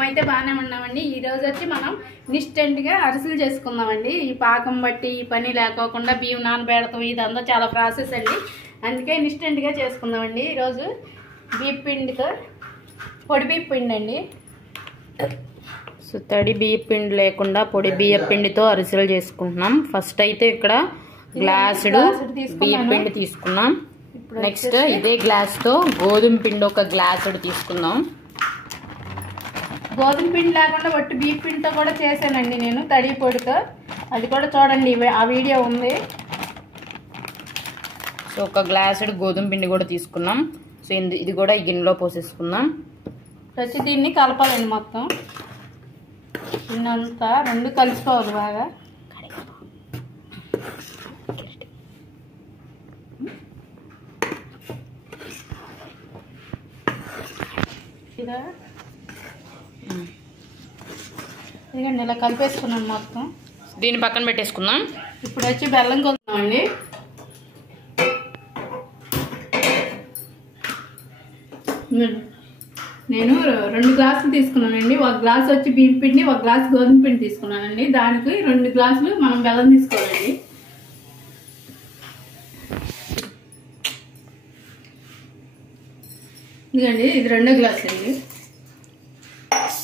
మేమైతే బాగానే ఉన్నామండి. ఈ రోజు వచ్చి మనం ఇన్స్టెంట్గా అరిసెలు చేసుకుందామండి. ఈ పాకం బట్టి ఈ పని లేకోకుండా బియ్యం నానబెడతాం, ఇదంతా చాలా ప్రాసెస్ అండి. అందుకే ఇన్స్టెంట్గా చేసుకుందామండి. ఈరోజు బియ్యం పిండితో పొడి బియ్యం పిండి అండి. సో తడి బియ్యం పిండి లేకుండా పొడి బియ్యం పిండితో అరిసెలు చేసుకుంటున్నాం. ఫస్ట్ అయితే ఇక్కడ గ్లాసుడు బియ్యం పిండి తీసుకున్నాం. నెక్స్ట్ ఇదే గ్లాస్తో గోధుమ పిండి ఒక గ్లాసుడు తీసుకుందాం. గోధుమ పిండి లేకుండా వట్టి బియ్యం పిండితో కూడా చేశానండి నేను, తడి పొడితో. అది కూడా చూడండి, ఆ వీడియో ఉంది. సో ఒక గ్లాసుడు గోధుమ పిండి కూడా తీసుకున్నాం. సో ఇది కూడా ఈ గిన్నెలో పోసేసుకుందాం. ప్రతి దీన్ని కలపాలండి. మొత్తం పిండంతా రెండు కలిసిపోవాలి బాగా. ఇదిగండి ఇలా కలిపేసుకున్నాను మొత్తం. దీన్ని పక్కన పెట్టేసుకుందాం. ఇప్పుడు వచ్చి బెల్లం కొలుద్దామండి. నేను 2 గ్లాసులు తీసుకున్నానండి. ఒక గ్లాస్ వచ్చి బియ్యం పిండి, ఒక గ్లాస్ గోధుమ పిండి తీసుకున్నానండి. దానికి 2 గ్లాసులు మనం బెల్లం తీసుకోవాలండి. ఇదండి, ఇది 2 గ్లాసులు అండి.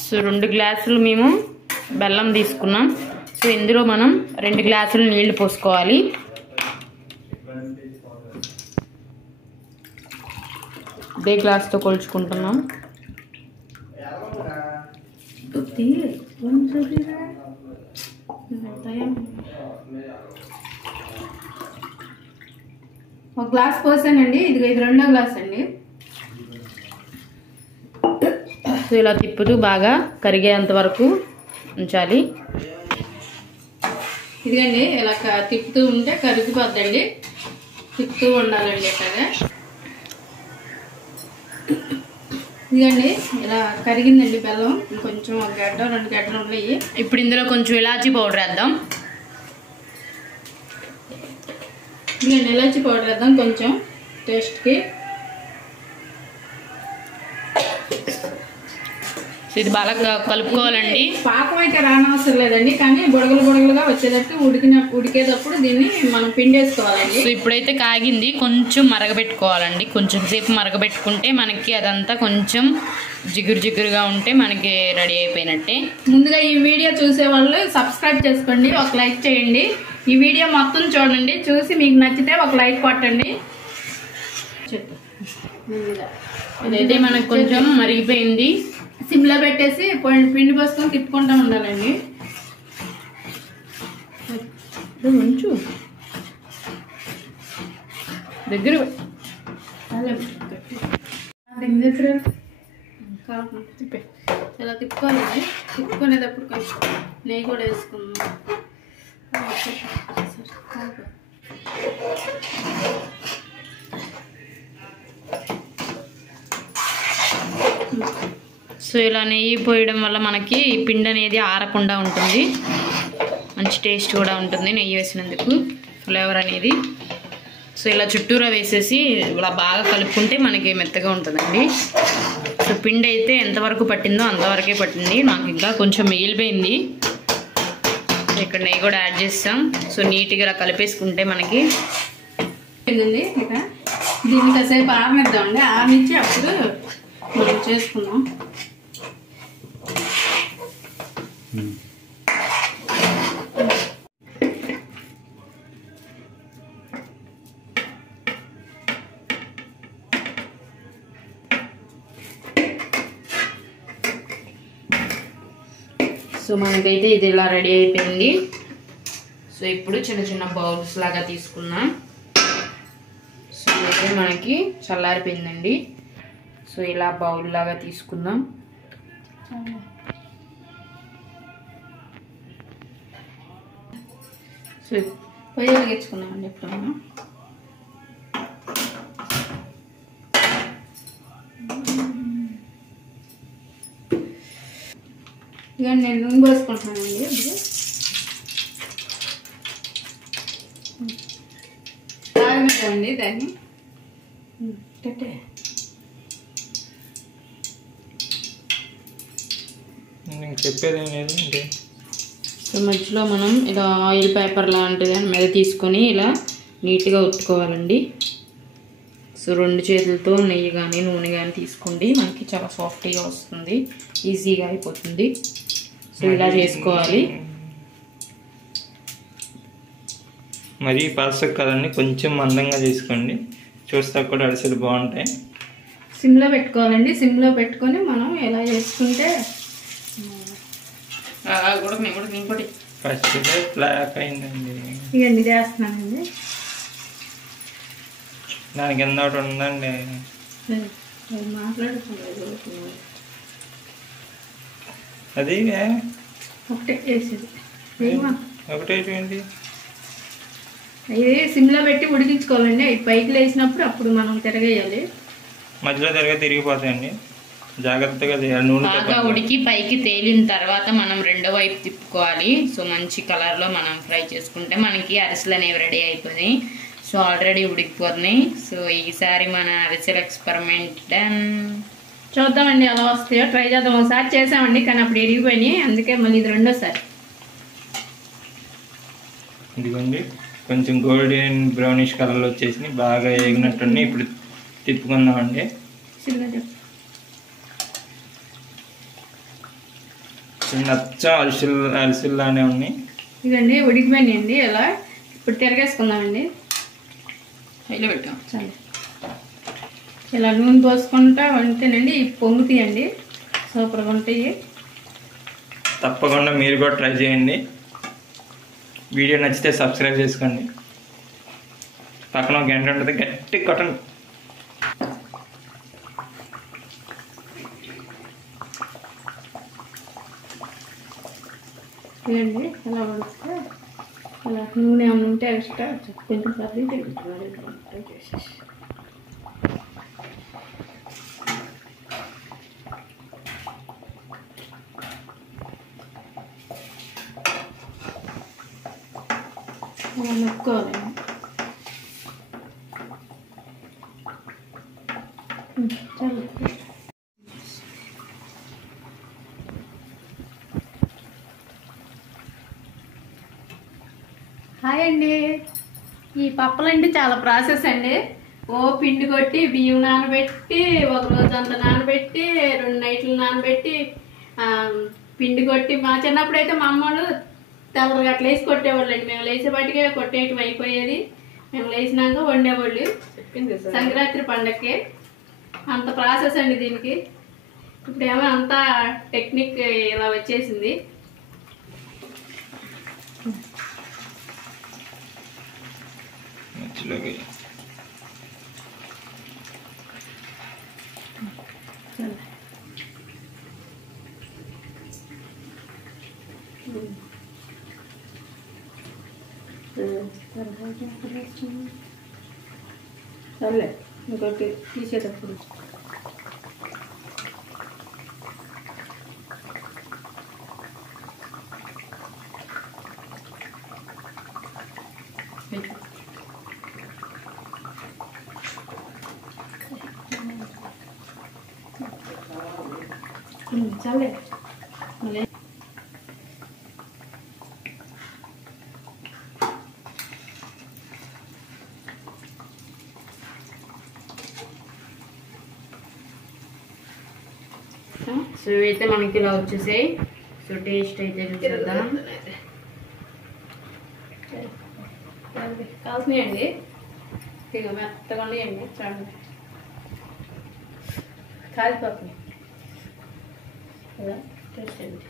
సో 2 గ్లాసులు మేము బెల్లం తీసుకున్నాం. సో ఇందులో మనం 2 గ్లాసులు నీళ్లు పోసుకోవాలి. ఇదే గ్లాస్తో కొలుచుకుంటున్నాం. ఒక గ్లాస్ పోసానండి. ఇది 2వ గ్లాస్ అండి. సో ఇలా తిప్పుతూ బాగా కరిగేంత వరకు ఉంచాలి. ఇదిగండి ఇలా తిప్పుతూ ఉంటే కరిగిపోద్దండి. తిప్పుతూ ఉండాలండి ఇట్లాగా. ఇదిగండి ఇలా కరిగిందండి బెల్లం. కొంచెం 1 గడ్డ 2 గడ్డలు ఉన్నాయి. ఇప్పుడు ఇందులో కొంచెం ఇలాచీ పౌడర్ వేద్దాం. ఇదిగండి ఇలాచీ పౌడర్ వేద్దాం కొంచెం టేస్ట్కి. ఇది బాగా కలుపుకోవాలండి. పాకం అయితే రానవసరం లేదండి, కానీ బుడగలుగా వచ్చేటట్టు ఉడికేటప్పుడు దీన్ని మనం పిండేసుకోవాలండి. సో ఇప్పుడైతే కాగింది, కొంచెం మరగబెట్టుకోవాలండి. కొంచెం సేపు మరగబెట్టుకుంటే మనకి అదంతా కొంచెం జిగురుగా ఉంటే మనకి రెడీ అయిపోయినట్టే. ముందుగా ఈ వీడియో చూసే వాళ్ళు సబ్స్క్రైబ్ చేసుకోండి, ఒక లైక్ చేయండి. ఈ వీడియో మొత్తం చూడండి, చూసి మీకు నచ్చితే ఒక లైక్ కొట్టండి. ఇదైతే మనకు కొంచెం మరిగిపోయింది. సిమ్లో పెట్టేసి పిండి పోసుకొని తిప్పుకుంటూ ఉండాలండి. ఉంచు దగ్గర ఇలా తిప్పుకోవాలండి. తిప్పుకునేటప్పుడు కొంచెం నెయ్యి కూడా వేసుకుందాం. సో ఇలా నెయ్యి పోయడం వల్ల మనకి పిండి అనేది ఆరకుండా ఉంటుంది, మంచి టేస్ట్ కూడా ఉంటుంది నెయ్యి వేసినందుకు, ఫ్లేవర్ అనేది. సో ఇలా చుట్టూరా వేసేసి ఇలా బాగా కలుపుకుంటే మనకి మెత్తగా ఉంటుందండి. సో పిండి అయితే ఎంతవరకు పట్టిందో అంతవరకే పట్టింది. నాకు ఇంకా కొంచెం మిగిలిపోయింది. ఇక్కడ నెయ్యి కూడా యాడ్ చేస్తాం. సో నీట్గా ఇలా కలిపేసుకుంటే మనకి ఇక దీన్ని కాసేపు ఆరనిద్దామండి. ఆరనిచ్చి అప్పుడు మనం చేసుకుందాం. సో మనకైతే ఇది ఇలా రెడీ అయిపోయింది. సో ఇప్పుడు చిన్న బౌల్స్ లాగా తీసుకున్నాం. సో అయితే మనకి చల్లారిపోయిందండి. సో ఇలా బౌల్ లాగా తీసుకుందాం. సో పొయ్యి వెలిగించుకున్నామండి. ఇప్పుడు మనం ఇక నేను నూనె పోసుకుంటున్నానండి. తాగమండి దాన్ని నేను చెప్పేది ఏం లేదు అంటే సో మధ్యలో మనం ఇలా ఆయిల్ పేపర్ లాంటిది దాని మీద తీసుకొని ఇలా నీట్గా ఒత్తుకోవాలండి. సో 2 చేతులతో నెయ్యి కానీ నూనె కానీ తీసుకోండి, మనకి చాలా సాఫ్ట్గా వస్తుంది, ఈజీగా అయిపోతుంది. సో ఇలా చేసుకోవాలి. మరీ పలసగా కదండి, కొంచెం మందంగా చేసుకోండి, చూస్తా కూడా అరిసెలు బాగుంటాయి. సిమ్లో పెట్టుకోవాలండి. సిమ్లో పెట్టుకొని మనం ఎలా చేసుకుంటే ఇంకోటి ఫస్ట్ బ్లాక్ అయిందండి. ఇవన్నీ చేస్తున్నానండి. దానికి కింద ఒకటి ఉందండి, మాట్లాడుతున్నాను. అది ఒకటే వేసేది ఒకటేంటి ఇది సిమ్లో పెట్టి ఉడికించుకోవాలండి. అవి పైకి లేచినప్పుడు అప్పుడు మనం తిరగేయాలి. మధ్యలో తిరిగిపోతాయండి, జాగ్రత్తగా చేయాలి. నూనె బాగా ఉడికి పైకి తేలిన తర్వాత మనం రెండో వైపు తిప్పుకోవాలి. సో మంచి కలర్లో మనం ఫ్రై చేసుకుంటే మనకి అరిసెలు అనేవి రెడీ అయిపోయినాయి. So already ఉడికిపోతున్నాయి. సో ఈసారి మన అరిసెల ఎక్స్పెరిమెంట్ డన్. చూద్దామండి ఎలా వస్తాయో, ట్రై చేద్దాం. ఒకసారి చేసామండి కానీ అప్పుడు ఎరిగిపోయినాయి, అందుకే మళ్ళీ ఇది రెండోసారి. ఇదిగోండి కొంచెం గోల్డెన్ బ్రౌనిష్ కలర్లో వచ్చేసి బాగా వేగినట్టు. ఇప్పుడు తిప్పుకుందామండి. సిమ్లో చెప్పు. నచ్చ అరిసెల్లానే ఉన్నాయి. ఇదండి ఉడికిపోయినాయండి. ఎలా ఇప్పుడు తిరగేసుకుందామండి. హైలో పెట్టాం. చాలు. ఇలా నూనె పోసుకుంటా వంటేనండి ఇవి పొంగుతాయండి, సూపర్గా ఉంటాయి. తప్పకుండా మీరు కూడా ట్రై చేయండి. వీడియో నచ్చితే సబ్స్క్రైబ్ చేసుకోండి, పక్కన ఒక గంట ఉంటుంది, గట్టి కొట్టండి. ఇదండి అలా ఉడికితే అలా నూనె ఏమైనా ఉంటే ఎక్స్ట్రా కొంచెం సర్ది తింటున్నారు చేసేసి. అలా నొక్కోవాలండి. చాలు. హాయ్ అండి. ఈ పప్పలండి చాలా ప్రాసెస్ అండి. పిండి కొట్టి బియ్యం నానబెట్టి 1 రోజు అంతా నానబెట్టి 2 నైట్లు నానబెట్టి పిండి కొట్టి, మా చిన్నప్పుడు అయితే మా అమ్మోళ్ళు తెల్లగా అట్లా వేసి కొట్టేవాళ్ళు అండి. మేము లేచేపాటికే కొట్టేయటం అయిపోయేది. మేము లేచినాక వండేవాళ్ళు. సంక్రాంతి పండగకి అంత ప్రాసెస్ అండి దీనికి. ఇప్పుడేమో అంతా టెక్నిక్ ఇలా వచ్చేసింది. సర్లే ఇంకోటి తీసేటప్పుడు చాలే. మళ్ళీ సో ఇవైతే మనకి ఇలా వచ్చేసాయి. సో టేస్ట్ అయితే చూద్దాం. కాల్సినాయండి, ఇక మెత్తగా ఉన్నాయండి. చూడండి కాలిపోతుంది కదా. టేస్ట్ అండి.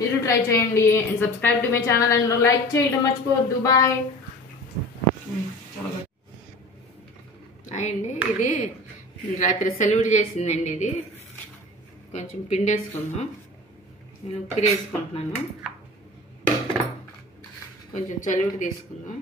మీరు ట్రై చేయండి and subscribe to my channel and like చేయడం మర్చిపోవద్దు. బాయ్ అండి. ఇది రాత్రి సెలవుడు చేసిందండి. ఇది కొంచెం పిండి వేసుకుందాం. నేను ఉక్కిరి వేసుకుంటున్నాను. కొంచెం చలివిడి తీసుకుందాం.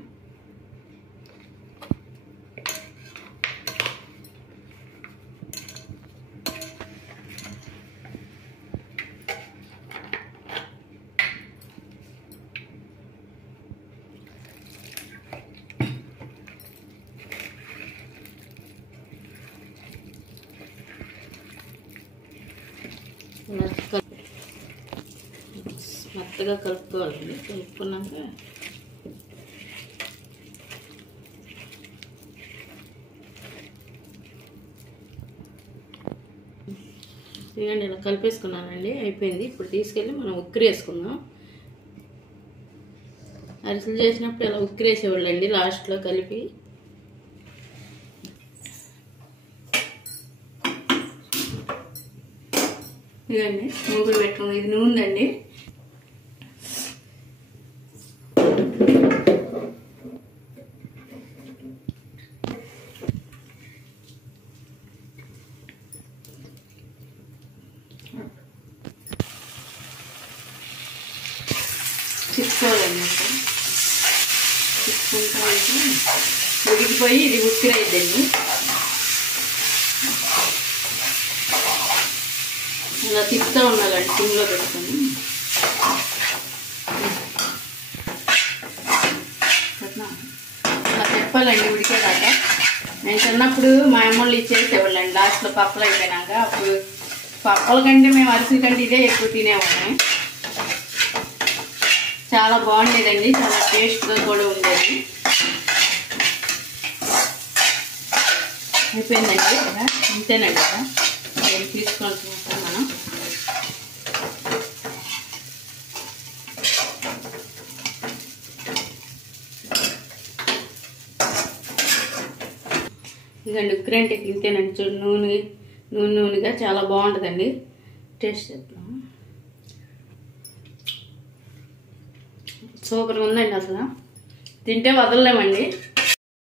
మెత్తగా కలుపుకోవాలండి. కలుపుకున్నాక ఇదిగండి ఇలా కలిపేసుకున్నానండి. అయిపోయింది. ఇప్పుడు తీసుకెళ్ళి మనం ఉక్కిరేసుకుందాం. అరిసెలు చేసినప్పుడు ఇలా ఉక్కిరేసేవాళ్ళండి లాస్ట్లో కలిపి. ఇదండి మూగుడు పెట్టుకుంది. ఇది నూనె అండి. చిక్కుకోవాలండి. చిక్కుకుంటా ఉడికిపోయి ఇది ఉక్కిరైద్దండి. ఇలా తిప్పుతూ ఉండాలండి సిమ్లో పెట్టుకొని. అలా చెప్పాలండి ఉడికేదాకా. నేను చిన్నప్పుడు మా అమ్మోళ్ళు ఇచ్చేసేవాళ్ళండి లాస్ట్లో పప్పలు అయిపోయినాక. అప్పుడు పప్పల కంటే మేము అరిసెల కంటే ఇదే ఎక్కువ తినేవాళ్ళం. చాలా బాగుండేదండి. చాలా టేస్ట్గా కూడా ఉండేది. అయిపోయిందండి కదా, ఇంతేనండి కదా. నేను తీసుకుంటున్నాం మనం. ఇదండి ఉక్కిరంటే ఇంతేనండి. చూడు నూనెగా చాలా బాగుంటుందండి. టేస్ట్ చెప్తాం. సూపర్గా ఉందండి. అసలు తింటే వదలలేమండి.